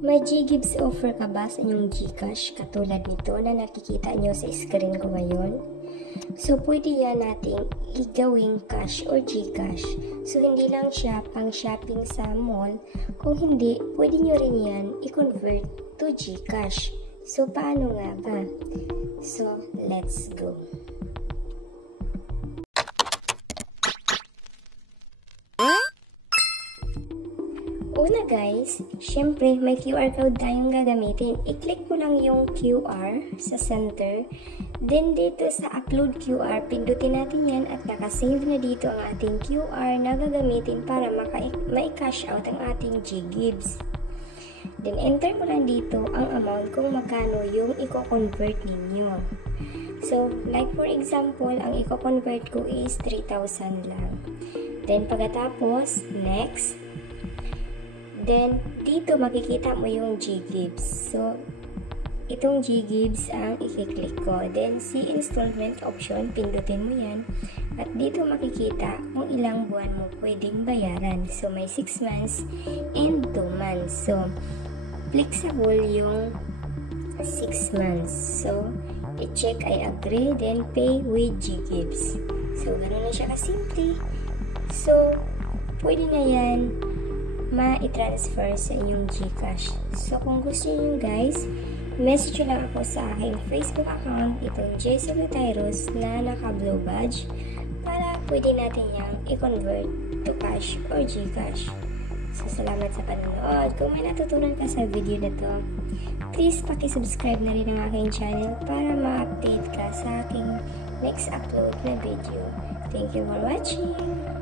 May G-Gives offer ka ba sa inyong GCash katulad nito na nakikita nyo sa screen ko ngayon? So, pwede yan nating igawing cash or GCash. So, hindi lang siya pang shopping sa mall. Kung hindi, pwede nyo rin yan i-convert to GCash. So, paano nga ba? So, let's go. Una guys, syempre may QR code tayong gagamitin. I-click mo lang yung QR sa center. Then dito sa upload QR, pindutin natin yan at nakasave na dito ang ating QR na gagamitin para ma-cash out ang ating G-Gives. Then enter mo lang dito ang amount kung magkano yung i-convert ninyo. So, like for example, ang i-convert ko is 3,000 lang. Then pagkatapos, next. Then, dito makikita mo yung G-Gives. So, itong G-Gives ang i-click ko. Then, see installment option, pindutin mo yan. At dito makikita kung ilang buwan mo pwedeng bayaran. So, may 6 months and 2 months. So, flexible yung 6 months. So, i-check I agree, then pay with G-Gives. So, ganoon na siya kasimple. So, pwede na yan ma-transfer sa inyong GCash. So, kung gusto niyo guys, message lang ako sa aking Facebook account, itong Jessie Lutairos na naka-blue badge, para pwede natin yung i-convert to cash or GCash. So, salamat sa panonood. Kung may natutunan ka sa video na to, please paki-subscribe na rin ang aking channel para ma-update ka sa aking next upload na video. Thank you for watching!